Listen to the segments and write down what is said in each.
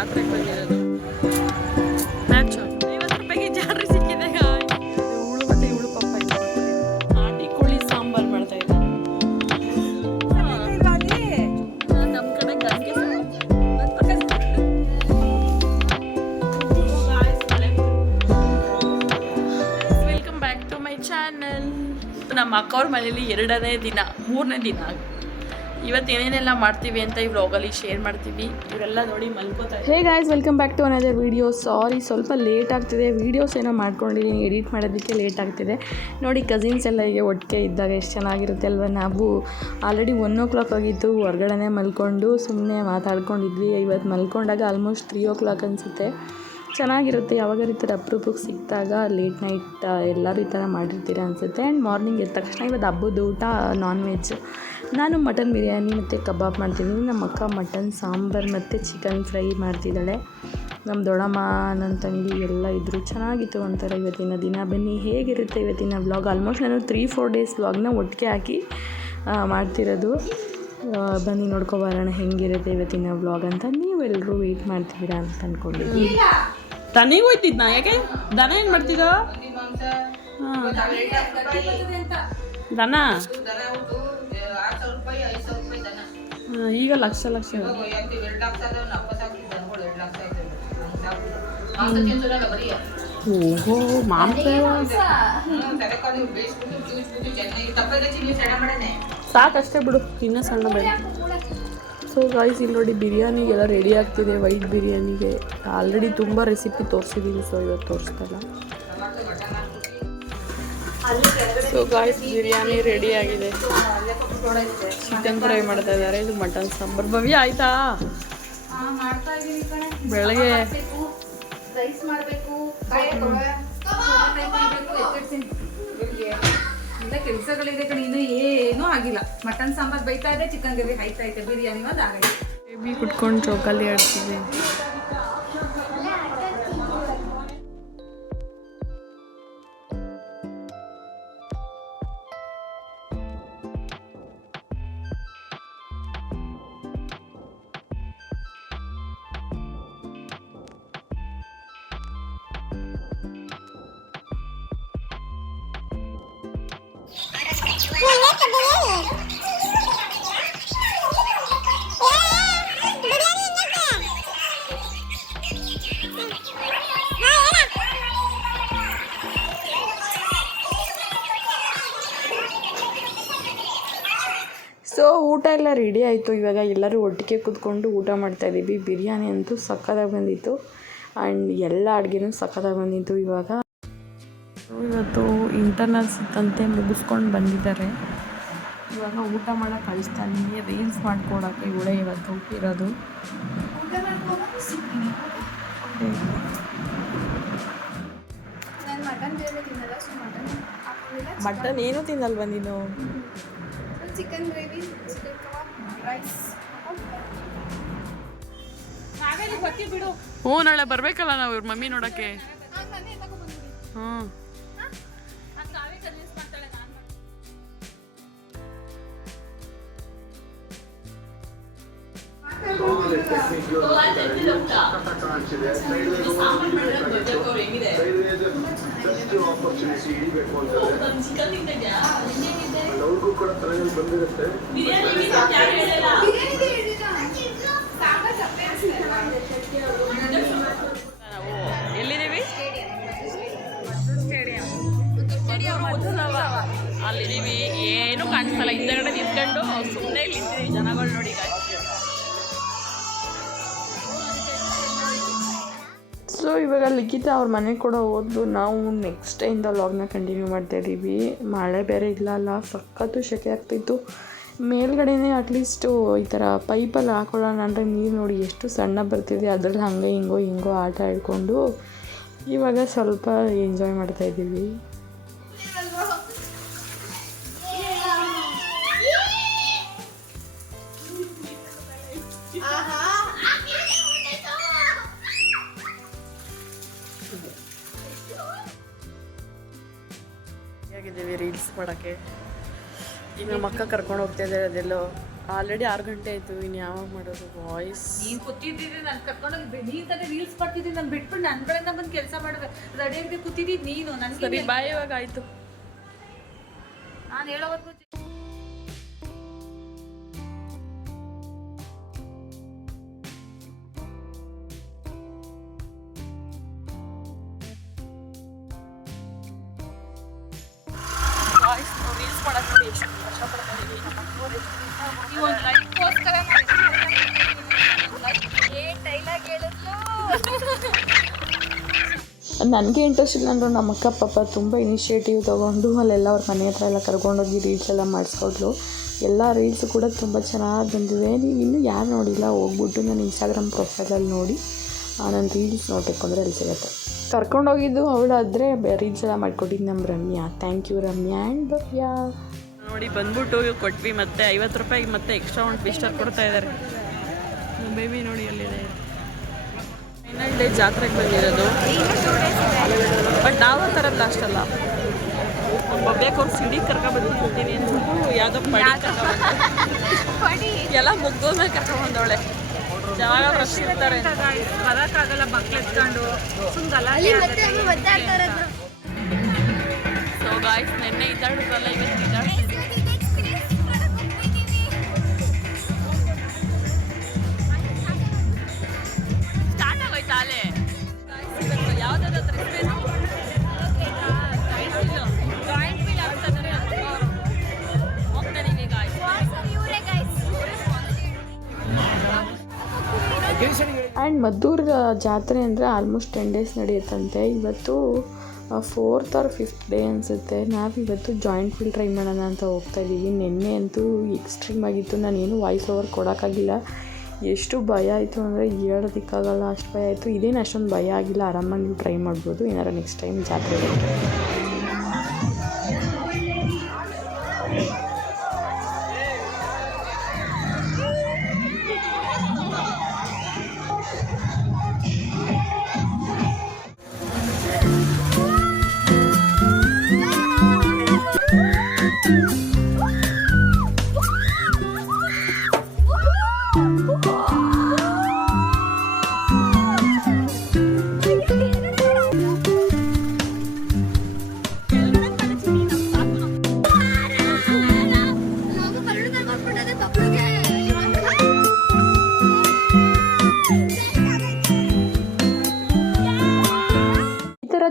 ಜಾತ್ರೆಗೆ ಬಂದಿರೋದು. ಮ್ಯಾಚು 50 ರೂಪಾಯಿಗೆ ಜಾತ್ರೆ ಸಿಕ್ಕಿದೆ. ಇವಳು ಮತ್ತೆ ಇವಳು ಪಪ್ಪ ನಾಟಿ ಕೋಳಿ ಸಾಂಬಾರು ಮಾಡ್ತಾ ಇದ್ದಾರೆ. ನಮ್ಮ ಕಡೆ ಗಂಗೆ welcome back to my channel. ನಮ್ಮ ಅಕ್ಕವ್ರ ಮನೇಲಿ 2ನೇ ದಿನ 3ನೇ ದಿನ ಇವತ್ತು ಏನೇನೆಲ್ಲ ಮಾಡ್ತೀವಿ ಅಂತ ಈ ವ್ಲಾಗಲ್ಲಿ ಶೇರ್ ಮಾಡ್ತೀವಿ. ಇವರೆಲ್ಲ ನೋಡಿ ಮಲ್ಕೋತಾರೆ. Hey guys, welcome back to another video. Sorry, ಸ್ವಲ್ಪ ಲೇಟ್ ಆಗ್ತಿದೆ. ವೀಡಿಯೋಸ್ ಏನೋ ಮಾಡ್ಕೊಂಡಿದ್ದೀನಿ, ಎಡಿಟ್ ಮಾಡೋದಕ್ಕೆ ಲೇಟ್ ಆಗ್ತಿದೆ. ನೋಡಿ, ಕಸಿನ್ಸ್ ಎಲ್ಲ ಹೀಗೆ ಒಟ್ಟಿಗೆ ಇದ್ದಾಗ ಎಷ್ಟು ಚೆನ್ನಾಗಿರುತ್ತೆ ಅಲ್ವ. ನಾವು ಆಲ್ರೆಡಿ 1 o'clock ಆಗಿತ್ತು, ಹೊರಗಡೆ ಮಲ್ಕೊಂಡು ಸುಮ್ಮನೆ ಮಾತಾಡ್ಕೊಂಡಿದ್ವಿ. ಇವತ್ತು ಮಲ್ಕೊಂಡಾಗ ಆಲ್ಮೋಸ್ಟ್ 3 o'clock ಅನಿಸುತ್ತೆ. ಚೆನ್ನಾಗಿರುತ್ತೆ. ಯಾವಾಗ ಈ ಥರ ಅಪ್ರೂಪಕ್ಕೆ ಸಿಕ್ಕಿದಾಗ ಲೇಟ್ ನೈಟ್ ಎಲ್ಲರೂ ಈ ಥರ ಮಾಡಿರ್ತೀರ ಅನಿಸುತ್ತೆ. ಆ್ಯಂಡ್ ಮಾರ್ನಿಂಗ್ ಎದ್ದ ತಕ್ಷಣ ಇವತ್ತು ಹಬ್ಬದ ಊಟ ನಾನ್ ವೆಜ್. ನಾನು ಮಟನ್ ಬಿರಿಯಾನಿ ಮತ್ತು ಕಬಾಬ್ ಮಾಡ್ತಿದ್ದೀನಿ. ನಮ್ಮ ಅಕ್ಕ ಮಟನ್ ಸಾಂಬಾರು ಮತ್ತು ಚಿಕನ್ ಫ್ರೈ ಮಾಡ್ತಿದ್ದಾಳೆ. ನಮ್ಮ ದೊಡ್ಡಮ್ಮ, ನನ್ನ ತಂಗಿ ಎಲ್ಲ ಇದ್ದರು. ಚೆನ್ನಾಗಿತ್ತು ಒಂಥರ ಇವತ್ತಿನ ದಿನ. ಬನ್ನಿ, ಹೇಗಿರುತ್ತೆ ಇವತ್ತಿನ ವ್ಲಾಗ್. ಆಲ್ಮೋಸ್ಟ್ ನಾನು 3-4 ಡೇಸ್ ವ್ಲಾಗ್ನ ಒಟ್ಟಿಗೆ ಹಾಕಿ ಮಾಡ್ತಿರೋದು. ಬನ್ನಿ ನೋಡ್ಕೊಬರೋಣ ಹೆಂಗಿರುತ್ತೆ ಇವತ್ತಿನ ವ್ಲಾಗ್ ಅಂತ. ನೀವೆಲ್ಲರೂ ವೆಯ್ಟ್ ಮಾಡ್ತಿದ್ದೀರಾ ಅಂತ ಅಂದ್ಕೊಂಡಿದ್ದೀನಿ. ದನಿಗೆ ಹೋಯ್ತಿದ್ನಾ? ಯಾಕೆ ದನ ಏನು ಮಾಡ್ತಿದ್ದೋ? ದನ ಈಗ ಲಕ್ಷ ಓಹೋ ಮಾಂಸ ಸಾಕಷ್ಟೇ ಬಿಡು, ಇನ್ನೂ ಸಣ್ಣ ಬೇಡ. ಸೊ ಗಾಯ್ಸ್, ಇಲ್ಲಿ ನೋಡಿ ಬಿರಿಯಾನಿಗೆಲ್ಲ ರೆಡಿ ಆಗ್ತಿದೆ. ವೈಟ್ ಬಿರಿಯಾನಿಗೆ ಆಲ್ರೆಡಿ ತುಂಬ ರೆಸಿಪಿ ತೋರಿಸಿದ್ದೀನಿ, ಸೊ ಇವತ್ತು ತೋರಿಸ್ತಲ್ಲ. ಸೊ ಗಾಯ್ಸ್, ಬಿರಿಯಾನಿ ರೆಡಿ ಆಗಿದೆ. ಚಿಕನ್ ಫ್ರೈ ಮಾಡ್ತಾ ಇದ್ದಾರೆ. ಇದು ಮಟನ್ ಸಾಂಬಾರು. ಭವ್ಯ ಆಯ್ತಾ? ಬೆಳಗ್ಗೆ ರೈಸ್ ಮಾಡಬೇಕು, ಎಲ್ಲ ಕೆಲಸಗಳಿದೆ ಕಡೆ. ಇನ್ನೂ ಏನೂ ಆಗಿಲ್ಲ. ಮಟನ್ ಸಾಂಬಾರು ಬೈತಾ ಇದೆ, ಚಿಕನ್ ಗ್ರೇವಿ ಕಾಯ್ತಾ ಇದೆ, ಬಿರಿಯಾನಿ ಒಂದು ಆಗೈತೆ. ಬೇಬಿ ಕುಟ್ಕೊಂಡು ಚೌಕಲ್ಲಿ ಆಡ್ತಿದೆ. ಸೊ ಊಟ ಎಲ್ಲ ರೆಡಿ ಆಯಿತು. ಇವಾಗ ಎಲ್ಲರೂ ಒಟ್ಟಿಗೆ ಕೂತ್ಕೊಂಡು ಊಟ ಮಾಡ್ತಾಯಿದ್ದೀವಿ. ಬಿರಿಯಾನಿ ಅಂತೂ ಸಕ್ಕತ್ತಾಗಿ ಬಂದಿತ್ತು. ಆ್ಯಂಡ್ ಎಲ್ಲ ಅಡುಗೆನೂ ಸಕ್ಕತ್ತಾಗಿ ಬಂದಿತ್ತು. ಇವತ್ತು ಇಂಟರ್ನಲ್ಸ್ ಇತ್ತಂತೆ, ಮುಗಿಸ್ಕೊಂಡು ಬಂದಿದ್ದಾರೆ. ಇವಾಗ ಊಟ ಮಾಡೋಕೆ ಕಳಿಸ್ತಾ ಇದ್ದೀನಿ. ರೀಲ್ಸ್ ಮಾಡ್ಕೊಡೋಕ್ಕೆ ಇವಳೇ ಇವತ್ತು ಇರೋದು. ಮಟನ್ ಏನೂ ತಿನ್ನಲ್ವ ನೀನು? ಚಿಕನ್ ಗ್ರೇವಿ, ಚಿಕನ್ ಕಬಾಬ್, ರೈಸ್. ಹ್ಞೂ, ನಾಳೆ ಬರಬೇಕಲ್ಲ ನಾವು ಇವ್ರ ಮಮ್ಮಿ ನೋಡೋಕ್ಕೆ. ಹ್ಞೂ, ಎಲ್ಲಿದ್ದೀವಿ? ಅಲ್ಲಿದ್ದೀವಿ. ಏನೂ ಕಾಣಿಸಲ್ಲ. ಹಿಂದಗಡೆ ನಿಂತ್ಕೊಂಡು ಸುಮ್ಮನೆ ನಿಂತಿದ್ದೀವಿ. ಜನಗಳು ನೋಡಿ. ಸೊ ಇವಾಗ ಲಿಖಿತ ಅವ್ರ ಮನೆಗೆ ಕೂಡ ಹೋದ್ಲು. ನಾವು ನೆಕ್ಸ್ಟ್ ಇಂದ ವ್ಲಾಗ್ನ ಕಂಟಿನ್ಯೂ ಮಾಡ್ತಾಯಿದ್ದೀವಿ. ಮಳೆ ಬೇರೆ ಇಲ್ಲ, ಸಖತ್ತು ಸೆಕೆ ಆಗ್ತಿತ್ತು. ಮೇಲ್ಗಡೆನೇ ಅಟ್ಲೀಸ್ಟು ಈ ಥರ ಪೈಪಲ್ಲಿ ಹಾಕೊಳ್ಳೋಣ ಅಂದರೆ ನೀರು ನೋಡಿ ಎಷ್ಟು ಸಣ್ಣ ಬರ್ತಿದೆ. ಅದರಲ್ಲಿ ಹಂಗೆ ಹಿಂಗೋ ಆಟ ಆಡ್ಕೊಂಡು ಇವಾಗ ಸ್ವಲ್ಪ ಎಂಜಾಯ್ ಮಾಡ್ತಾಯಿದ್ದೀವಿ. ಆಗಿದ್ದೀವಿ ರೀಲ್ಸ್ ಮಾಡೋಕ್ಕೆ. ಈಗ ನಮ್ಮ ಅಕ್ಕ ಕರ್ಕೊಂಡು ಹೋಗ್ತಾ ಇದ್ದಾರೆ ಅದೆಲ್ಲೋ ಆಲ್ರೆಡಿ 6 ಗಂಟೆ ಆಯಿತು, ಇನ್ನು ಯಾವಾಗ ಮಾಡೋದು ವಾಯ್ಸ್? ನೀನು ಕೂತಿದ್ದೀರಿ, ನಾನು ಕರ್ಕೊಂಡೋಗಿ ನೀನು ತಾನೇ ರೀಲ್ಸ್ ಮಾಡ್ತಿದ್ದೀನಿ, ನಾನು ಬಿಟ್ಬಿಟ್ಟು ನನ್ನ ಕಡೆಯಿಂದ ಬಂದು ಕೆಲಸ ಮಾಡಿದೆ. ರೆಡಿಯಾಗಿ ಕೂತಿದ್ದೀನಿ ನೀನು. ನನ್ನ ಸರಿ ಬಾಯ್, ಇವಾಗ ಆಯಿತು. ನಾನು ಹೇಳೋವರೆಗೂ ರೀಲ್ಸ್ ಮಾಡೋಕ್ಕೆ ನೋಡಿ ಎಷ್ಟು ಕಷ್ಟಪಡ್ತಾ ಇದ್ದೀವಿ. ನೀವು ಒಂದು ಲೈಕ್ಗೋಸ್ಕರ ಡೈಲಾಗ್ ಹೇಳಿದ್ಲು. ನನಗೆ ಇಂಟ್ರೆಸ್ಟ್ ಇಲ್ಲ ಅಂದರು ನಮ್ಮ ಅಕ್ಕ ಪಾಪ ತುಂಬ ಇನಿಷಿಯೇಟಿವ್ ತೊಗೊಂಡು ಅಲ್ಲೆಲ್ಲ ಅವ್ರ ಮನೆ ಹತ್ರ ಎಲ್ಲ ಕರ್ಕೊಂಡೋಗಿ ರೀಲ್ಸ್ ಎಲ್ಲ ಮಾಡಿಸ್ಕೊಟ್ಲು. ಎಲ್ಲ ರೀಲ್ಸು ಕೂಡ ತುಂಬ ಚೆನ್ನಾಗಿ ಬಂದಿದೆ. ನೀವು ಇನ್ನೂ ಯಾರು ನೋಡಿಲ್ಲ ಹೋಗ್ಬಿಟ್ಟು ನನ್ನ ಇನ್ಸ್ಟಾಗ್ರಾಮ್ ಪ್ರೊಫೈಲಲ್ಲಿ ನೋಡಿ ನನ್ನ ರೀಲ್ಸ್ ನೋಡಬೇಕು ಅಂದರೆ ಅಲ್ಲಿ ಸಿಗುತ್ತೆ. ಕರ್ಕೊಂಡೋಗಿದ್ದು ಅವಳಾದರೆ ರೀಲ್ಸ್ ಎಲ್ಲ ಮಾಡಿಕೊಟ್ಟಿದ್ದು ನಮ್ಮ Ramya. Thank you Ramya and Bhavya. ನೋಡಿ ಬಂದ್ಬಿಟ್ಟು ಕೊಟ್ವಿ, ಮತ್ತೆ 50 ರೂಪಾಯಿಗೆ ಮತ್ತೆ ಎಕ್ಸ್ಟ್ರಾ ಒಂದು ಟ್ವಿಸ್ಟರ್ ಕೊಡ್ತಾ ಇದ್ದಾರೆ. ಬೇಬಿ ನೋಡಿ ಅಲ್ಲಿದೆ. ಫೈನಲ್ ಡೇ ಜಾತ್ರೆಗೆ ಬಂದಿರೋದು, ಬಟ್ ನಾವು ಥರದ್ದು ಅಷ್ಟಲ್ಲ. ಭವ್ಯಕ್ಕೆ ಸಿಡಿ ಕರ್ಕೊಂಡ್ಬಂದಿರ್ತೀನಿ ಅಂದ್ಬಿಟ್ಟು ಯಾವುದೋ ಪಡಿ ಎಲ್ಲ ಮುಗ್ದೋದ್ಮೇಲೆ ಕರ್ಕೊಂಡ್ಬಂದವಳೆ. ಯಾವಾಗ ರಶ್ ಇರ್ತಾರೆ ಬರೋಕ್ಕಾಗಲ್ಲ, ಮಕ್ಳು ಎತ್ಕೊಂಡು ಸುಮ್ಮಲ್ಲ. ಸೊ ಗಾಯ್ಸ್, ನೆನ್ನೆ ಇದ್ದಾಡಿದ್ರಲ್ಲ, ಇವತ್ತು ಇದ್ದಾಡ್ತಾ ಸ್ಟಾರ್ಟ್ ಆಗೋಯ್ತಾ ಅಲ್ಲೇ. ಯಾವುದಾದ್ರು ಜಾಯಿಂಟ್ ವೀಲ್ ಆಗ್ತದೆ ಹೋಗ್ತಾನೆ ಗಾಯ್ಸ್. ಆ್ಯಂಡ್ ಮದ್ದೂರು ಜಾತ್ರೆ ಅಂದರೆ ಆಲ್ಮೋಸ್ಟ್ 10 ಡೇಸ್ ನಡೆಯುತ್ತಂತೆ. ಇವತ್ತು 4th or 5th ಡೇ ಅನಿಸುತ್ತೆ. ನಾವಿವತ್ತು ಜಾಯಿಂಟ್ ವೀಲ್ ಟ್ರೈ ಮಾಡೋಣ ಅಂತ ಹೋಗ್ತಾಯಿದ್ದೀವಿ. ನಿನ್ನೆ ಅಂತೂ ಎಕ್ಸ್ಟ್ರೀಮ್ ಆಗಿತ್ತು, ನಾನೇನು ವಾಯ್ಸ್ ಓವರ್ ಕೊಡೋಕ್ಕಾಗಿಲ್ಲ. ಎಷ್ಟು ಭಯ ಆಯಿತು ಅಂದರೆ ಹೇಳೋದಕ್ಕಾಗಲ್ಲ, ಅಷ್ಟು ಭಯ ಆಯಿತು. ಇದೇನು ಅಷ್ಟೊಂದು ಭಯ ಆಗಿಲ್ಲ, ಆರಾಮಾಗಿ ನೀವು ಟ್ರೈ ಮಾಡ್ಬೋದು ಏನಾರು ನೆಕ್ಸ್ಟ್ ಟೈಮ್ ಜಾತ್ರೆಗೆ.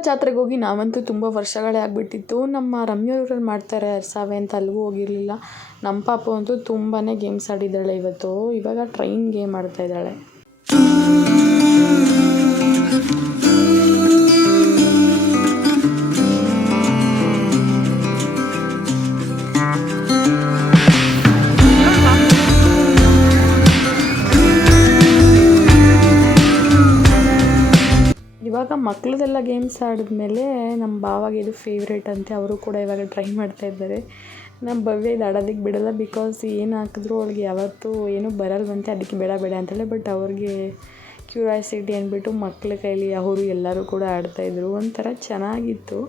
ಜಾತ್ರೆಗೆ ಹೋಗಿ ನಾವಂತೂ ತುಂಬ ವರ್ಷಗಳೇ ಆಗಿಬಿಟ್ಟಿತ್ತು. ನಮ್ಮ ರಮ್ಯವ್ರಲ್ಲಿ ಮಾಡ್ತಾರೆ ಅರ್ಸಾವೆ ಅಂತ, ಅಲ್ಲಿಗೂ ಹೋಗಿರಲಿಲ್ಲ. ನಮ್ಮ ಪಾಪು ಅಂತೂ ತುಂಬಾ ಗೇಮ್ಸ್ ಆಡಿದ್ದಾಳೆ ಇವತ್ತು. ಇವಾಗ ಟ್ರೈನ್ ಗೇಮ್ ಆಡ್ತಾ ಇದ್ದಾಳೆ. ಇವಾಗ ಮಕ್ಕಳದೆಲ್ಲ ಗೇಮ್ಸ್ ಆಡಿದ್ಮೇಲೆ ನಮ್ಮ ಭಾವಾಗ ಇದು ಫೇವ್ರೇಟ್ ಅಂತೆ, ಅವರು ಕೂಡ ಇವಾಗ ಟ್ರೈ ಮಾಡ್ತಾ ಇದ್ದಾರೆ. ನಮ್ಮ ಭವ್ಯ ಇದು ಆಡೋದಕ್ಕೆ ಬಿಡೋಲ್ಲ, ಬಿಕಾಸ್ ಏನು ಹಾಕಿದ್ರು ಅವಳಿಗೆ ಯಾವತ್ತೂ ಏನೂ ಬರಲ್ವಂತೆ, ಅದಕ್ಕೆ ಬೇಡ ಬೇಡ ಅಂತೇಳಿ. ಬಟ್ ಅವ್ರಿಗೆ ಕ್ಯೂರಿಯಾಸಿಟಿ ಅಂದ್ಬಿಟ್ಟು ಮಕ್ಕಳ ಕೈಲಿ ಅವರು ಎಲ್ಲರೂ ಕೂಡ ಆಡ್ತಾಯಿದ್ರು. ಒಂಥರ ಚೆನ್ನಾಗಿತ್ತು.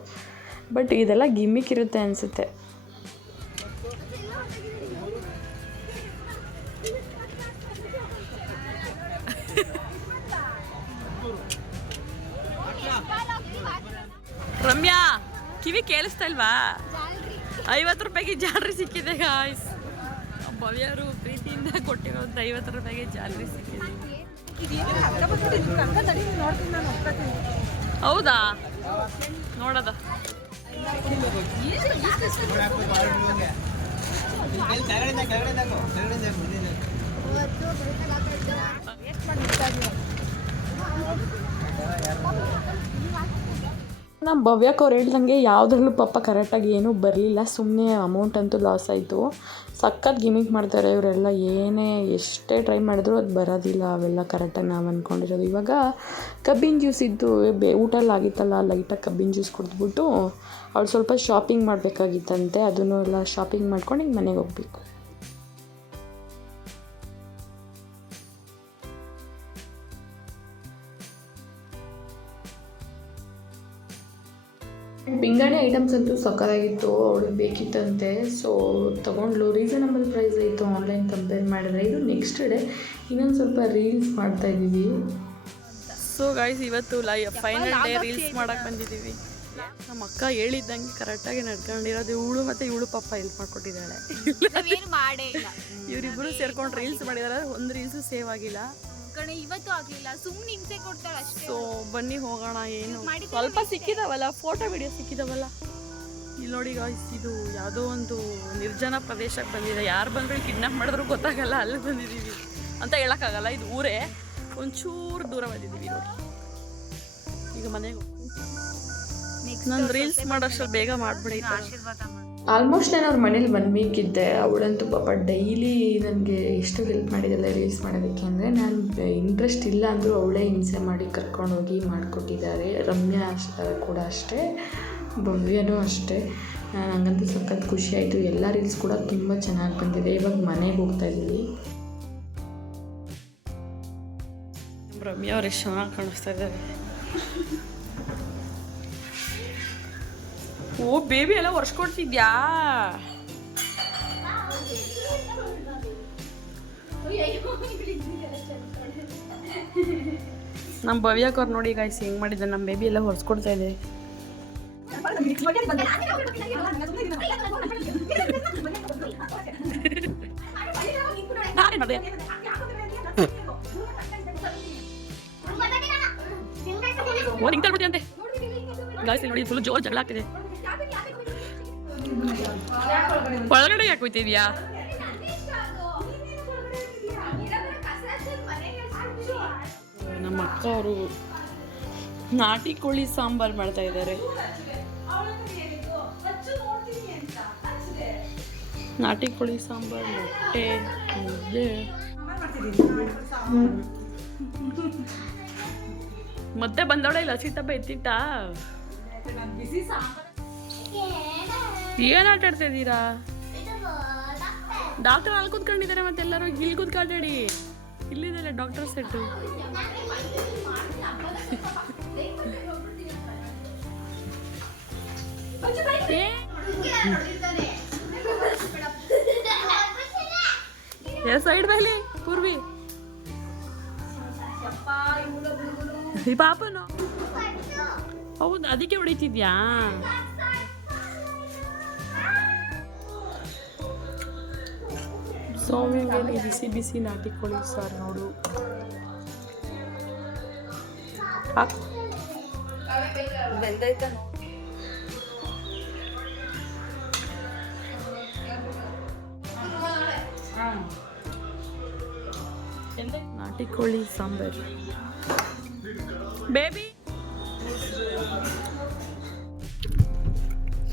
ಬಟ್ ಇದೆಲ್ಲ ಗಿಮ್ಮಿಕ್ ಇರುತ್ತೆ ಅನಿಸುತ್ತೆ. ರಮ್ಯಾ, ಕಿವಿ ಕೇಳಿಸ್ತಾ ಇಲ್ವಾ? 50 ರೂಪಾಯಿಗೆ ಜಾಲರಿ ಸಿಕ್ಕಿದೆ ಗಾಯ್ಸ್. ಭವ್ಯರು ಪ್ರೀತಿಯಿಂದ ಕೊಟ್ಟಿರೋದು 50 ರೂಪಾಯಿಗೆ ಜಾಲರಿ ಸಿಕ್ಕಿದೆ. ಹೌದಾ? ನೋಡೋದ ನಮ್ಮ ಭವ್ಯಕ್ಕೆ ಅವ್ರು ಹೇಳ್ದಂಗೆ ಯಾವುದ್ರಲ್ಲೂ ಪಾಪ ಕರೆಕ್ಟಾಗಿ ಏನೂ ಬರಲಿಲ್ಲ, ಸುಮ್ಮನೆ ಅಮೌಂಟ್ ಅಂತೂ ಲಾಸ್ ಆಯಿತು. ಸಖತ್ ಗಿಮಿಕ್ ಮಾಡ್ತಾರೆ ಇವರೆಲ್ಲ, ಏನೇ ಎಷ್ಟೇ ಟ್ರೈ ಮಾಡಿದ್ರು ಅದು ಬರೋದಿಲ್ಲ ಅವೆಲ್ಲ ಕರೆಕ್ಟಾಗಿ ನಾವು ಅಂದ್ಕೊಂಡಿರೋದು. ಇವಾಗ ಕಬ್ಬಿನ ಜ್ಯೂಸ್ ಇದ್ದು ಊಟ ಎಲ್ಲ ಆಗಿತ್ತಲ್ಲ, ಲೈಟಾಗಿ ಕಬ್ಬಿನ ಜ್ಯೂಸ್ ಕುಡಿದ್ಬಿಟ್ಟು ಅವಳು ಸ್ವಲ್ಪ ಶಾಪಿಂಗ್ ಮಾಡಬೇಕಾಗಿತ್ತಂತೆ. ಅದನ್ನು ಎಲ್ಲ ಶಾಪಿಂಗ್ ಮಾಡ್ಕೊಂಡು ಈಗ ಮನೆಗೆ ಹೋಗಬೇಕು. ಪಿಂಗಾಣಿ ಐಟಮ್ಸ್ ಅಂತೂ ಸಕ್ಕತ್ತಾಗಿತ್ತು, ಅವಳಿಗೆ ಬೇಕಿತ್ತಂತೆ. ಸೊ ತೊಗೊಂಡ್ಲು. ರೀಸನಬಲ್ ಪ್ರೈಸ್ ಇತ್ತು ಆನ್ಲೈನ್ ಕಂಪೇರ್ ಮಾಡಿದ್ರೆ. ಇದು ನೆಕ್ಸ್ಟ್ ಡೇ ಇನ್ನೊಂದು ಸ್ವಲ್ಪ ರೀಲ್ಸ್ ಮಾಡ್ತಾಯಿದ್ದೀವಿ. ಸೊ ಗೈಸ್ ಇವತ್ತು ಫೈನಲ್ ಡೇ ರೀಲ್ಸ್ ಮಾಡಕ್ಕೆ ಬಂದಿದ್ದೀವಿ. ನಮ್ಮ ಅಕ್ಕ ಹೇಳಿದ್ದಂಗೆ ಕರೆಕ್ಟಾಗಿ ನಡ್ಕೊಂಡಿರೋದು ಇವಳು ಮತ್ತು ಇವಳು ಪಾಪ ಹೆಲ್ಪ್ ಮಾಡಿಕೊಟ್ಟಿದ್ದಾಳೆ. ಇವರಿಬ್ಬರು ಸೇರ್ಕೊಂಡು ರೀಲ್ಸ್ ಮಾಡಿದಾರೆ. ಒಂದು ರೀಲ್ಸು ಸೇವ್ ಆಗಿಲ್ಲ, ಇವತ್ತು ಆಗ್ಲಿಲ್ಲ, ಸುಮ್ಮನೆ ಹಿಂಸೆ ಕೊಡ್ತಾಳೆ ಅಷ್ಟೇ. ಸೊ ಬನ್ನಿ ಹೋಗೋಣ. ಏನು ಸ್ವಲ್ಪ ಸಿಕ್ಕಿದಾವಲ್ಲ, ಫೋಟೋ ವಿಡಿಯೋ ಸಿಕ್ಕಿದಾವಲ್ಲ. ಇಲ್ಲಿ ನೋಡಿ ಗಾಯ್ಸ್, ಇದು ಯಾವುದೋ ಒಂದು ನಿರ್ಜನ ಪ್ರದೇಶಕ್ಕೆ ಬಂದಿದೆ. ಯಾರು ಬಂದರೂ ಕಿಡ್ನಾಪ್ ಮಾಡಿದ್ರು ಗೊತ್ತಾಗಲ್ಲ, ಅಲ್ಲಿ ಬಂದಿದ್ದೀವಿ ಅಂತ ಹೇಳೋಕ್ಕಾಗಲ್ಲ. ಇದು ಊರೇ, ಒಂಚೂರು ದೂರ ಬಂದಿದ್ದೀವಿ ನೋಡಿ. ಈಗ ಮನೆಗೆ ನಾನು ರೀಲ್ಸ್ ಮಾಡೋಷ್ಟರಲ್ಲಿ ಬೇಗ ಮಾಡಿಬಿಡಿ. ಆಲ್ಮೋಸ್ಟ್ ನಾನು ಅವ್ರ ಮನೇಲಿ 1 ವೀಕ್ ಇದ್ದೆ. ಅವಳಂತೂ ಪಾಪ ಡೈಲಿ ನನಗೆ ಎಷ್ಟು ಹೆಲ್ಪ್ ಮಾಡಿದ್ದಲ್ಲ ರೀಲ್ಸ್ ಮಾಡೋದಕ್ಕೆ. ಅಂದರೆ ನಾನು ಇಂಟ್ರೆಸ್ಟ್ ಇಲ್ಲ ಅಂದರೂ ಅವಳೇ ಹಿಂಸೆ ಮಾಡಿ ಕರ್ಕೊಂಡೋಗಿ ಮಾಡಿಕೊಟ್ಟಿದ್ದಾರೆ. ರಮ್ಯಾ ಕೂಡ ಅಷ್ಟೇ, ಭವ್ಯನೂ ಅಷ್ಟೇ. ನನಗಂತೂ ಸಖತ್ ಖುಷಿ ಆಯಿತು. ಎಲ್ಲ ರೀಲ್ಸ್ ಕೂಡ ತುಂಬ ಚೆನ್ನಾಗಿ ಬಂದಿದೆ. ಇವಾಗ ಮನೆಗೆ ಹೋಗ್ತಾಯಿದ್ದೀವಿ. ರಮ್ಯಾ ಅವ್ರು ಎಷ್ಟು ಚೆನ್ನಾಗಿ ಕಾಣಿಸ್ತಾ ಇದ್ದಾರೆ. ಓ ಬೇಬಿ ಎಲ್ಲ ಒರೆಸ್ಕೊಡ್ತಿದ್ಯಾ? ನಮ್ಮ ಭವ್ಯಕ್ಕವ್ರು ನೋಡಿ ಗಾಯ್ಸ್ ಹೆಂಗೆ ಮಾಡಿದ್ದೆ. ನಮ್ಮ ಬೇಬಿ ಎಲ್ಲ ಹೊರ್ಸ್ಕೊಡ್ತಾ ಇದೆ. ಓ ಹಿಂಗೆ ತರ್ಬಿಡ್ತೀಯಂತೆ ಗಾಯ್ಸ್. ನೋಡಿ ಫುಲ್ ಜೋರು ಜಗಳ ಆಗ್ತಿದೆ. ಒಳಗಡೆ ಯಾಕೆ ಹೋಗ್ತಿದ್ಯಾ? ನಮ್ಮ ಅಕ್ಕ ಅವರು ನಾಟಿ ಕೋಳಿ ಸಾಂಬಾರು ಮಾಡ್ತಾ ಇದ್ದಾರೆ. ನಾಟಿ ಕೋಳಿ ಸಾಂಬಾರು, ಮೊಟ್ಟೆ, ಮುದ್ದೆ. ಮತ್ತೆ ಬಂದವಳ ಇಲ್ಲ ಸೀತಪ್ಪ ಎತ್ತಿಟ್ಟ. ಏನು ಆಟ ಆಡ್ತಾ ಇದ್ದೀರಾ? ಡಾಕ್ಟರ್ ಅಲ್ಲಿ ಕೂತ್ಕೊಂಡಿದ್ದಾರೆ, ಮತ್ತೆಲ್ಲರೂ ಇಲ್ಲಿ ಕೂತ್ಕೊಂಡಿ. ಇಲ್ಲಿದೆ ಡಾಕ್ಟರ್ ಸೆಟ್ಟು. ಸೈಡ್ ಮೇಲೆ ಪೂರ್ವಿ ಈ ಪಾಪನು. ಹೌದು, ಅದಕ್ಕೆ ಹೊಡಿತಿದ್ಯಾ? ಸೋಮಿ ಮೇಲೆ ಬಿಸಿ ಬಿಸಿ ನಾಟಿ ಕೋಳಿ ಸಾರು ನೋಡು. ಬೆಂದೈತ ನಾಟಿ ಕೋಳಿ ಸಾಂಬಾರು. ಬೇಬಿ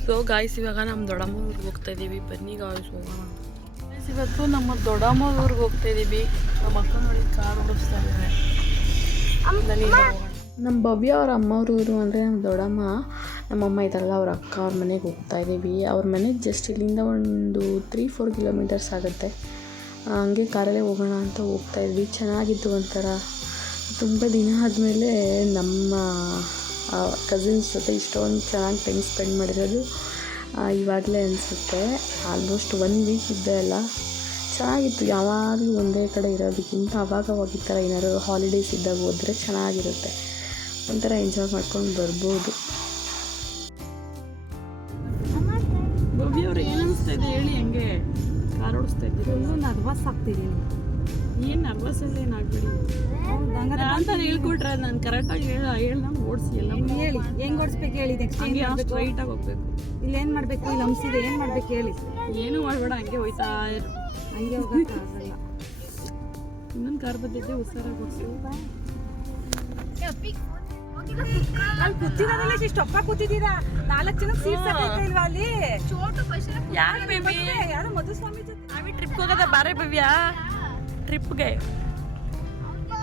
ಸೊ ಗಾಯ್ಸ್, ಇವಾಗ ನಮ್ಮ ದೊಡ್ಡಮ್ಮ ಊರಿಗೆ ಹೋಗ್ತಾ ಇದ್ದೀವಿ. ಬನ್ನಿ ಗಾಯ್ಸ್ ಹೋಗೋಣ. ಇವತ್ತು ನಮ್ಮ ದೊಡ್ಡಮ್ಮ ಊರಿಗೆ ಹೋಗ್ತಾ ಇದ್ದೀವಿ. ನಮ್ಮ ಅಕ್ಕ ನೋಡಿ ಕಾರ್ ಓಡಿಸ್ತಾ ಇದ್ದಾರೆ. ನಮ್ಮ ಭವ್ಯ ಅವ್ರ ಅಮ್ಮವ್ರ ಊರು ಅಂದರೆ ನಮ್ಮ ದೊಡ್ಡಮ್ಮ. ನಮ್ಮಮ್ಮ ಇದ್ದಾರಲ್ಲ, ಅವ್ರ ಅಕ್ಕ ಅವ್ರ ಮನೆಗೆ ಹೋಗ್ತಾ ಇದ್ದೀವಿ. ಅವ್ರ ಮನೆಗೆ ಜಸ್ಟ್ ಇಲ್ಲಿಂದ ಒಂದು 3-4 ಕಿಲೋಮೀಟರ್ಸ್ ಆಗುತ್ತೆ. ಹಂಗೆ ಕಾರಲ್ಲೇ ಹೋಗೋಣ ಅಂತ ಹೋಗ್ತಾ ಇದ್ವಿ. ಚೆನ್ನಾಗಿತ್ತು ಒಂಥರ. ತುಂಬ ದಿನ ಆದಮೇಲೆ ನಮ್ಮ ಕಸಿನ್ಸ್ ಜೊತೆ ಇಷ್ಟೊಂದು ಚೆನ್ನಾಗಿ ಟೈಮ್ ಸ್ಪೆಂಡ್ ಮಾಡಿರೋದು ಇವಾಗಲೇ ಅನಿಸುತ್ತೆ. ಆಲ್ಮೋಸ್ಟ್ 1 ವೀಕ್ ಇದ್ದೆ ಅಲ್ಲ, ಚೆನ್ನಾಗಿತ್ತು. ಯಾವಾಗಲೂ ಒಂದೇ ಕಡೆ ಇರೋದಕ್ಕಿಂತ ಅವಾಗ ಈ ಥರ ಏನಾದ್ರು ಹಾಲಿಡೇಸ್ ಇದ್ದಾಗ ಹೋದರೆ ಚೆನ್ನಾಗಿರುತ್ತೆ. ಒಂಥರ ಎಂಜಾಯ್ ಮಾಡ್ಕೊಂಡು ಬರ್ಬೋದು. ಭವ್ಯ ಅವ್ರು ಏನು ಅನಿಸ್ತಾ ಇದೆ ಹೇಳಿ? ಹೆಂಗೆ ಕಾರ್ ಓಡಿಸ್ತಾ ಇದ್ದೀವಿ? ನರ್ವಸ್ ಆಗ್ತಿದ್ದೀನಿ. ಏನು ನರ್ವಸ್ ಎಲ್ಲ ಏನಾಗ್ಬಿಡಿ ಅಂತ ಹೇಳ್ಕೊಟ್ರೆ ನಾನು ಕರೆಕ್ಟಾಗಿ ಹೇಳಿ ನಮ್ಗೆ ಓಡಿಸಿ ಎಲ್ಲ ಹೇಳಿ ಹೆಂಗ್ ಓಡಿಸ್ಬೇಕು ಹೇಳಿ. ನೆಕ್ಸ್ಟ್ ಹಂಗೆ ಸ್ಟ್ರೈಟಾಗಿ ಹೋಗ್ಬೇಕು. ಇಲ್ಲಿ ಏನು ಮಾಡಬೇಕು? ಇಲ್ಲಿ ಹಂಸಿದೆ ಏನು ಮಾಡ್ಬೇಕು ಹೇಳಿ. ಏನು ಮಾಡಬೇಡ, ಹಂಗೆ ಹೋಯ್ತಾ ಇರು. ಹಂಗೆ ಹೋಗೋಕ್ಕಾಗಲ್ಲ. ಇನ್ನೊಂದು ಕಾರ್ ಬಂದಿದ್ದೆ, ಹುಷಾರಾಗಿ ಓಡಿಸಿ. ಅಲ್ಲಿ ಕೂತಿರೋದಿಲ್ಲ, ಇಷ್ಟೊಪ್ಪ ಕೂತಿದ್ದೀರಾ. 4 ಜನ ಸೀಟ್ ಸಾಕೈತೆ ಇಲ್ವಾ ಅಲ್ಲಿ? ಯಾರು ಬೇಬಿ? ಯಾರು ಮಧುಸ್ವಾಮಿ ಜೊತೆ ನಾವೇ ಟ್ರಿಪ್ಗೆ ಹೋಗೋದ ಬಾರೆ ಭವ್ಯ. ಟ್ರಿಪ್ಗೆ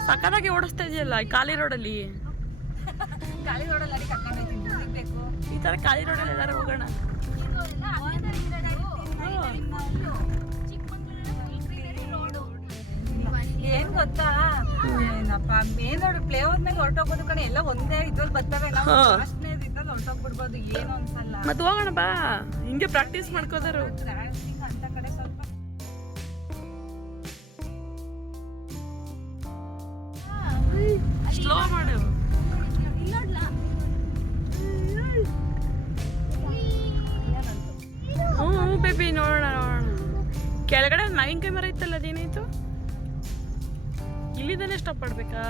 ಸಕ್ಕತ್ತಾಗಿ ಓಡಿಸ್ತಾ ಇದೆಯಲ್ಲ ಖಾಲಿ ರೋಡಲ್ಲಿ. ಗಾಳಿ ರೋಡಲ್ಲಿ ಅಲ್ಲಿ ಕರ್ಕೊಂಡು ಹೋಗ್ತೀನಿ. ಬೇಕು ಈ ಥರ ಖಾಲಿ ರೋಡಲ್ಲಿ ಎಲ್ಲರೂ ಹೋಗೋಣ. ಏನ್ ಗೊತ್ತಾ, ಏನಪ್ಪ ಮೇನ್ ರೋಡ್ ಪ್ಲೇ ಹೋದ್ಮೇಲೆ ಹೊರಟೋಗೋದು ಕಣೆ. ಎಲ್ಲ ಒಂದೇ ಇದ್ರಲ್ಲಿ ಬರ್ತವೆ. ನಾವು ಅಷ್ಟನೇ ಇದ್ರಲ್ಲಿ ಹೊಂಟೋಗ್ಬಿಡ್ಬೋದು, ಏನು ಅನ್ಸಲ್ಲ. ಮತ್ತೆ ಹೋಗೋಣ ಬಾ, ಹಿಂಗೆ ಪ್ರಾಕ್ಟೀಸ್ ಮಾಡ್ಕೋದಾರು. ಟ್ರಾವೆಲಿಂಗ್ ಅಂತ ಕಡೆ ಸ್ವಲ್ಪ ಸ್ಲೋ ಮಾಡು. ಹ್ಞೂ ಬೇಬಿ, ನೋಡೋಣ ನೋಡೋಣ. ಕೆಳಗಡೆ ಒಂದು ಮಾವಿನಕಾಯಿ ಮರ ಇತ್ತಲ್ಲ, ಅದೇನಾಯ್ತು? ಇಲ್ಲಿದ್ದಾನೆ ಸ್ಟಾಪ್ ಮಾಡ್ಬೇಕಾ?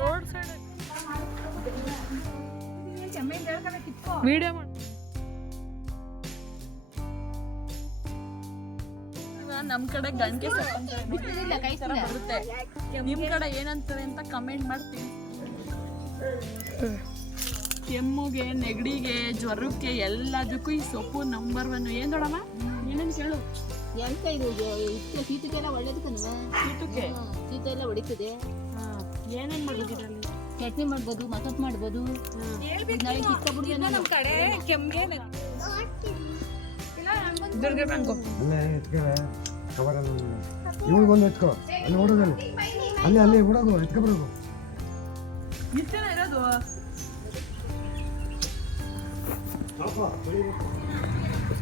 ರೋಡ್ ಸೈಡ್ ವಿಡಿಯೋ ಮಾಡಿ. ನಮ್ಮ ಕಡೆ ಗಂಟೆ ಬರುತ್ತೆ, ನಿಮ್ಮ ಕಡೆ ಏನಂತಾರೆ ಅಂತ ಕಮೆಂಟ್ ಮಾಡ್ತೀನಿ. ಕೆಮ್ಮಿಗೆ, ನೆಗಡಿಗೆ, ಜ್ವರಕ್ಕೆ ಎಲ್ಲದಕ್ಕೂ ಈ ಸೊಪ್ಪು ನಂಬರ್ 1. ಏನ್ ನೋಡಮ್ಮ, ಏನೇನು ಕೇಳು. ಎಂತ ಇದು ಶೀತಕ್ಕೆಲ್ಲ ಒಳ್ಳೇದು ಕಣವ. ಶೀತಕ್ಕೆ ಶೀತ ಎಲ್ಲ ಹೊಡಿತದೆ. ಏನೇನು ಮಾಡ್ಬೋದು? ಚಟ್ನಿ ಮಾಡ್ಬೋದು, ಮಸಾಜ್ ಮಾಡ್ಬೋದು. ನಾಳೆ ಕಿತ್ಕೊಬಿಡ್ತೀವಿ ನಮ್ಮ ಕಡೆ ಕೆಮ್ಗೆ ದುರ್ಗ ಬ್ಯಾಂಕು ಇವಳಿಗೊಂದು ಎತ್ಕೋ, ಅಲ್ಲಿ ಓಡೋದಲ್ಲಿ ಅಲ್ಲಿ ಓಡೋಗು, ಎತ್ಕೊಬರೋಗು. ಇಷ್ಟೇನ ಇರೋದು.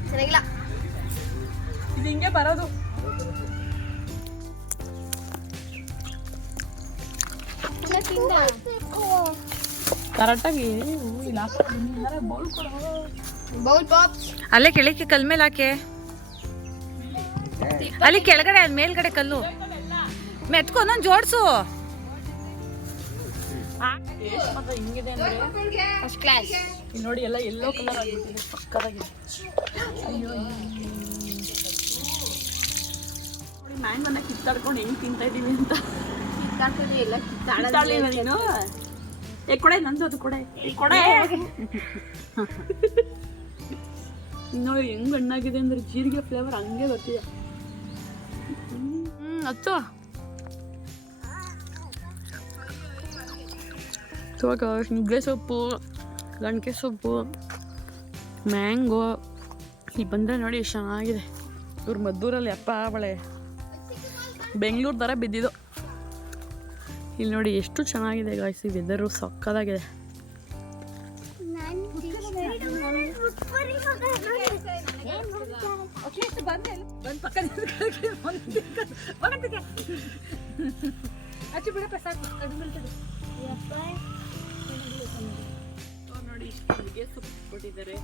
ಚೆನ್ನಾಗಿಲ್ಲ ಇದು ಹಿಂಗೆ ಬರೋದು. ಕರೆಕ್ಟಾಗಿ ಬೌಲ್ ಪಾಪ್ಸ್. ಅಲ್ಲೇ ಕೆಳಕ್ಕೆ ಕಲ್ ಮೇಲೆ ಹಾಕೆ, ಅಲ್ಲಿ ಕೆಳಗಡೆ ಅಲ್ಲಿ ಮೇಲ್ಗಡೆ ಕಲ್ಲು ಮೆತ್ಕೊ, ನಾನು ಜೋಡ್ಸು. ಮಾತ್ರ ಹಿಂಗಿದೆ ಅಂದ್ರೆ ಫಸ್ಟ್ ಕ್ಲಾಸ್. ಇಲ್ಲಿ ನೋಡಿ, ಎಲ್ಲ ಎಲ್ಲೋ ಕಲರ್ ಆಗಿಬಿಟ್ಟಿದೆ, ಪಕ್ಕದಾಗಿದೆ. ಅಯ್ಯೋ, ನೋಡಿ ಮ್ಯಾಂಗೋನ ಕಿತ್ತಾಡ್ಕೊಂಡು ಹೆಂಗೆ ತಿಂತಾ ಇದ್ದೀವಿ ಅಂತ. ಕಿತ್ತಾಡ್ತದೆ ಎಲ್ಲ, ಕಿತ್ತಾಡ್ಲಿಲ್ಲ ನೀನು? ಕೊಡೆ, ನಂದು ಅದು ಕೊಡೆ, ಕೊಡೆ. ನೋಡಿ ಹೆಂಗ್ ಹಣ್ಣಾಗಿದೆ ಅಂದ್ರೆ ಜೀರಿಗೆ ಫ್ಲೇವರ್ ಹಂಗೆ ಬರ್ತಿದೆ. ಹತ್ತು ಇವಾಗ ನುಗ್ಗೆ ಸೊಪ್ಪು, ಗಂಟೆ ಸೊಪ್ಪು, ಮ್ಯಾಂಗೋ. ಇಲ್ಲಿ ಬಂದರೆ ನೋಡಿ ಎಷ್ಟು ಚೆನ್ನಾಗಿದೆ. ಇವ್ರ ಮದ್ದೂರಲ್ಲಿ ಅಪ್ಪ ಬಳೆ ಬೆಂಗಳೂರು ಥರ ಬಿದ್ದಿದ್ದು. ಇಲ್ಲಿ ನೋಡಿ ಎಷ್ಟು ಚೆನ್ನಾಗಿದೆ ಗಾಯ್ಸ್, ಈ ವೆದರು ಸಕ್ಕದಾಗಿದೆ. ನೋಡಿ ನುಗ್ಗೆ ಸೊಪ್ಪು ಕೊಟ್ಟಿದ್ದಾರೆ.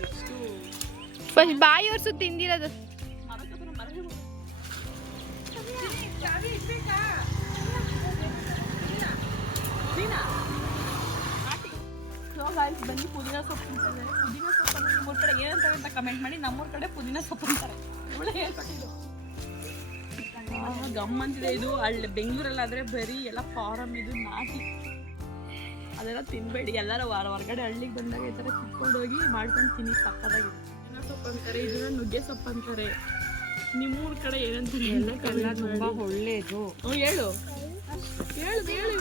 ನೆಕ್ಸ್ಟು ಫಸ್ಟ್ ಬಾಯಿ ಒರ್ಸು ತಿಂದಿರೋದು. ಬನ್ನಿ, ಪುದೀನ ಸೊಪ್ಪು ಅಂತಾರೆ. ಪುದೀನ ಸೊಪ್ಪು ಅಂದ್ರೆ ನಿಮ್ಮೂರ ಕಡೆ ಏನಂತಾರೆ ಅಂತ ಕಮೆಂಟ್ ಮಾಡಿ. ನಮ್ಮೂರ ಕಡೆ ಪುದೀನ ಸೊಪ್ಪು ಅಂತಾರೆ. ಇವಳೆ ಹೇಳ್ಕೊಟ್ಟಿದ್ದು ಗಮ್ ಅಂತಿದೆ. ಇದು ಅಲ್ಲಿ ಬೆಂಗಳೂರಲ್ಲಾದರೆ ಬರೀ ಎಲ್ಲ ಫಾರಮ್, ಇದು ನಾಟಿ. ಅದೆಲ್ಲ ತಿನ್ಬೇಡಿ. ಎಲ್ಲರೂ ಹೊರಗಡೆ ಹಳ್ಳಿಗೆ ಬಂದಾಗ ಈ ಥರ ಕಿತ್ಕೊಂಡೋಗಿ ಮಾಡ್ಕೊಂಡು ತಿನ್ನಿ, ಸಕ್ಕದಾಗಿದೆ. ಪುದೀನ ಸೊಪ್ಪು ಅಂತಾರೆ, ಇದನ್ನ ನುಗ್ಗೆ ಸೊಪ್ಪು ಅಂತಾರೆ. ನಿಮ್ಮೂರ ಕಡೆ ಏನಂತಾರೆ? ಎಲ್ಲ ತುಂಬಾ ಒಳ್ಳೇದು. ಹೇಳು ಹೇಳು ಹೇಳು.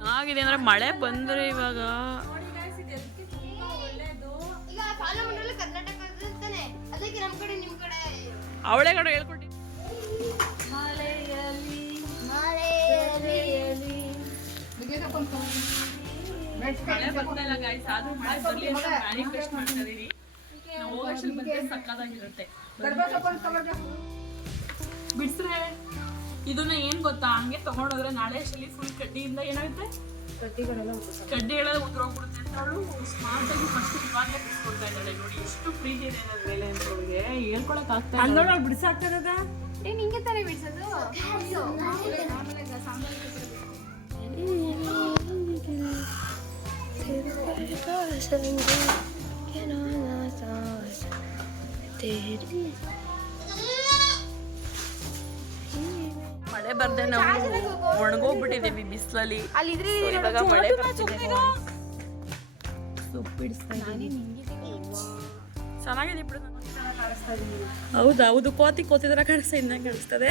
ಚೆನ್ನಾಗಿದೆ ಅಂದ್ರೆ ಮಳೆ ಬಂದ್ರೆ ಇವಾಗ ಅವಳೇ ಕಡೆ ಹೇಳ್ಕೊಟ್ಟಿ. ಮಳೆ ಬರ್ತಾ ಇಲ್ಲ ಗಾಯ್ಸ್, ಆದ್ರೂ ಮಳೆ ಬರ್ಲಿ ಅಂತ ಮ್ಯಾನಿಫೆಸ್ಟ್ ಮಾಡ್ತಾ ಇದೀನಿ. ನಾವು ಹೋಗೋಷ್ಟ್ರಲ್ಲಿ ಬಂದ್ರೆ ಸಕ್ಕತ್ತಾಗಿರುತ್ತೆ. ಬಿಡಿಸ್ರೆ ಇದನ್ನ ಏನ್ ಗೊತ್ತಾ, ಹಂಗೆ ತಗೊಂಡೋದ್ರೆ ನಾಳೆ ಅಷ್ಟರಲ್ಲಿ ಫುಲ್ ಕಡ್ಡಿಯಿಂದ ಏನಾಗುತ್ತೆ, ಕಡ್ಡಿಗಳೆಲ್ಲ ಉದ್ರೋಗ್ಬಿಡುತ್ತೆ ಅಂತ ಅವಳು ಸ್ಮಾರ್ಟ್ ಆಗಿ ಫಸ್ಟ್ ಇವಾಗಲೇ ಬಿಡಿಸ್ಕೊಡ್ತಾ ಇದ್ದಾಳೆ. ನೋಡಿ ಎಷ್ಟು ಪ್ರೀತಿ ಇದೆ ನನ್ನ ಮೇಲೆ ಅಂತ ಅವಳಿಗೆ ಹೇಳ್ಕೊಳಕ್ ಆಗ್ತಾ ಇಲ್ಲ. ಬಿಡಿಸಾಕ್ತದ ನಿಂಗೆ ತಾನೇ ಬಿಡ್ಸೋದು. ಮಳೆ ಬರ್ದೆ ನಾವು ಒಣಗೋಗ್ಬಿಟ್ಟಿದ್ದೀವಿ ಬಿಸಿಲಲ್ಲಿ. ಇವಾಗ ಮಳೆ ಬರ್ತಿದೆ. ಸೊಪ್ಪಿಡಿಸ್ತಾ ಇದ್ದೀನಿ. ಚೆನ್ನಾಗಿದೆ ಬಿಡು. ಹೌದಾ? ಹೌದು, ಕೋತಿ ಥರ ಕಾಣಿಸ್ತಾ ಇದ್ದಂಗೆ ಕಾಣಿಸ್ತದೆ.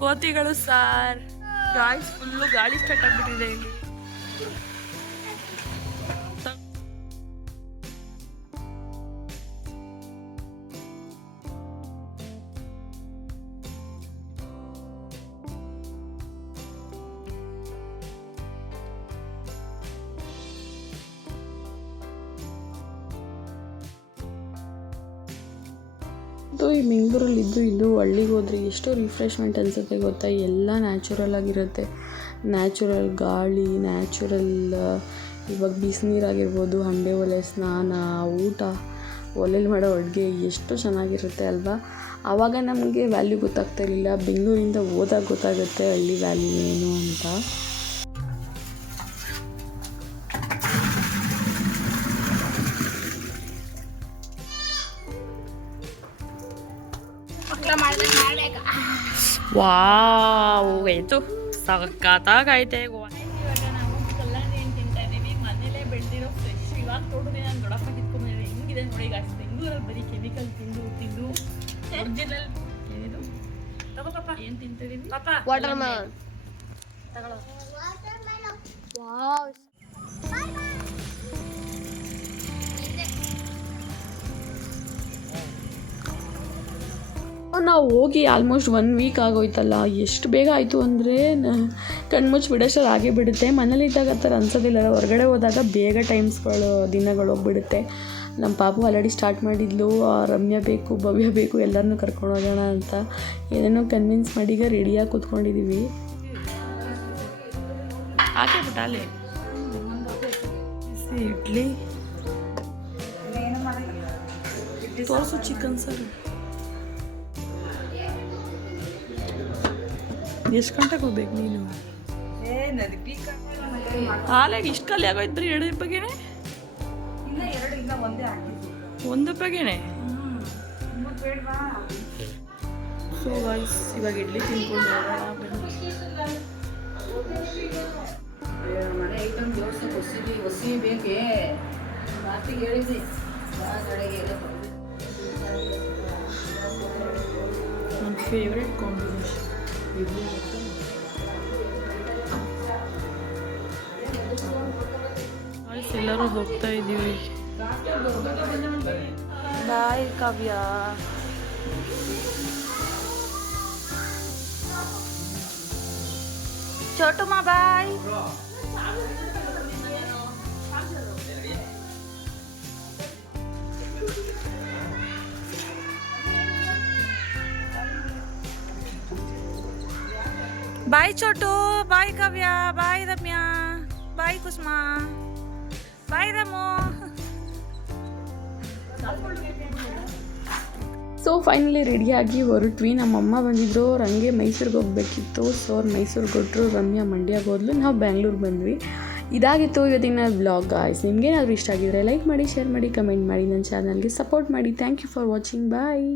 ಕೋತಿಗಳು ಸಾರ್ ಗಾಯ್ಸ್, ಫುಲ್ಲು ಗಾಳಿ ಸ್ಟಾರ್ಟ್ ಆಗಿಬಿಟ್ಟಿದೆ ಇಲ್ಲಿ. ಇದು ಈ ಬೆಂಗಳೂರಲ್ಲಿದ್ದು ಇದು ಹಳ್ಳಿಗೆ ಹೋದರೆ ಎಷ್ಟು ರಿಫ್ರೆಶ್ಮೆಂಟ್ ಅನಿಸುತ್ತೆ ಗೊತ್ತಾ. ಎಲ್ಲ ನ್ಯಾಚುರಲ್ ಆಗಿರುತ್ತೆ, ನ್ಯಾಚುರಲ್ ಗಾಳಿ, ನ್ಯಾಚುರಲ್ ಇವಾಗ ಬಿಸಿನೀರಾಗಿರ್ಬೋದು, ಹಂಡೆ ಒಲೆ ಸ್ನಾನ, ಊಟ, ಒಲೆಯಲ್ಲಿ ಮಾಡೋ ಅಡುಗೆ ಎಷ್ಟು ಚೆನ್ನಾಗಿರುತ್ತೆ ಅಲ್ವಾ. ಆವಾಗ ನಮಗೆ ವ್ಯಾಲ್ಯೂ ಗೊತ್ತಾಗ್ತಾ ಇರಲಿಲ್ಲ, ಬೆಂಗಳೂರಿಂದ ಹೋದಾಗ ಗೊತ್ತಾಗುತ್ತೆ ಹಳ್ಳಿ ವ್ಯಾಲ್ಯೂ ಏನು ಅಂತ. ವಾವ್, ಆಯಿತು ಸಖತ್ತಾಗೈತೆ. ಇವಾಗ ನಾವು ಕಲ್ಲಂಗಡಿ ಏನು ತಿಂತಾ ಇದ್ದೀವಿ, ಮನೇಲೇ ಬೆಳೆದಿರೋ ಫ್ರೆಶ್. ಇವಾಗ ತೋಟದಲ್ಲಿ ನಾನು ದೊಡ್ಡಪ್ಪ ಕಿತ್ಕೊಂಡ್ಬಂದಿದ್ದೆ. ಹೆಂಗಿದೆ ನೋಡಿ ಗಾಯ್ಸ್, ಬೆಂಗಳೂರಲ್ಲಿ ಬರೀ ಕೆಮಿಕಲ್ ತಿಂದು ಒರಿಜಿನಲ್ ಏನಿದು ಏನು ತಿಂತಿದ್ದೀವಿ ವಾಟರ್ ಮೆಲನ್. ನಾವು ಹೋಗಿ ಆಲ್ಮೋಸ್ಟ್ 1 ವೀಕ್ ಆಗೋಯ್ತಲ್ಲ. ಎಷ್ಟು ಬೇಗ ಆಯಿತು ಅಂದರೆ ಕಣ್ಮುಚ್ಚಿ ಬಿಡೋಷ್ಟರಲ್ಲಿ ಆಗೇ ಬಿಡುತ್ತೆ. ಮನೇಲಿದ್ದಾಗ ಆ ಥರ ಅನ್ಸೋದಿಲ್ಲ, ಹೊರಗಡೆ ಹೋದಾಗ ಬೇಗ ದಿನಗಳು ಹೋಗ್ಬಿಡುತ್ತೆ. ನಮ್ಮ ಪಾಪು ಆಲ್ರೆಡಿ ಸ್ಟಾರ್ಟ್ ಮಾಡಿದ್ಲು, ರಮ್ಯಾ ಬೇಕು, ಭವ್ಯ ಬೇಕು, ಎಲ್ಲರನ್ನೂ ಕರ್ಕೊಂಡು ಹೋಗೋಣ ಅಂತ ಏನೇನೋ ಕನ್ವಿನ್ಸ್ ಮಾಡಿ ಈಗ ರೆಡಿಯಾಗಿ ಕೂತ್ಕೊಂಡಿದ್ದೀವಿ. ಹಾಕೇ ಬಿಟ್ಟಾಲೆ ಇಡ್ಲಿ ತೋರಿಸು, ಚಿಕನ್ ಸಾರು. ಎಷ್ಟು ಗಂಟೆಗೆ ಹೋಗ್ಬೇಕು ನೀನು? ಹಾಲಾಗಿ ಇಷ್ಟು ಖಾಲಿ ಆಗೋಯ್ತು ಬರೀ 2 ರೂಪಾಯಿಗೇನೆ. ಒಂದು ರೂಪಾಯಿಗೇನೆ. ಸೊ ಗೈಸ್, ಇವಾಗ ಇಡ್ಲಿ ತಿನ್ಕೊಂಡು ಹೋಗೋಣ ಬನ್ನಿ. ಮನೆ ಐಟಮ್ ಜೋಡಿಸೋಕೆ ಹೊಸಿ ಬೇಕೇ ರಾತ್ರಿಗೆ ಹೇಳಿದ್ವಿ ನನ್ನ ಫೇವ್ರೆಟ್ ಕಾಂಬಿನೇಷನ್. ಎಲ್ಲರೂ ಹೋಗ್ತಾ ಇದ್ದೀವಿ. ಬಾಯ್ ಕಾವ್ಯ. ಚೋಟುಮ್ಮ ಬಾಯ್. ಬಾಯ್ ಚೋಟು, ಬಾಯ್ ಕಾವ್ಯ, ಬಾಯ್ ರಮ್ಯಾ, ಬಾಯ್ ಕುಸುಮಾ, ಬಾಯ್ ರಮು. ಸೊ ಫೈನಲಿ ರೆಡಿಯಾಗಿ ಹೊರಟ್ವಿ. ನಮ್ಮಮ್ಮ ಬಂದಿದ್ದರು, ಅವ್ರು ಹಂಗೆ ಮೈಸೂರಿಗೆ ಹೋಗಬೇಕಿತ್ತು. ಸೊ ಅವ್ರು ಮೈಸೂರಿಗೆ ಕೊಟ್ಟರು, ರಮ್ಯಾ ಮಂಡ್ಯಗೆ ಹೋದ್ಲು, ನಾವು ಬ್ಯಾಂಗ್ಳೂರಿಗೆ ಬಂದ್ವಿ. ಇದಾಗಿತ್ತು ಇವತ್ತಿನ ವ್ಲಾಗ್ ಗಾಯ್ಸ್. ನಿಮಗೇನಾದರೂ ಇಷ್ಟ ಆಗಿದ್ರೆ ಲೈಕ್ ಮಾಡಿ, ಶೇರ್ ಮಾಡಿ, ಕಮೆಂಟ್ ಮಾಡಿ, ನನ್ನ ಚಾನಲ್ಗೆ ಸಪೋರ್ಟ್ ಮಾಡಿ. Thank you for watching. Bye.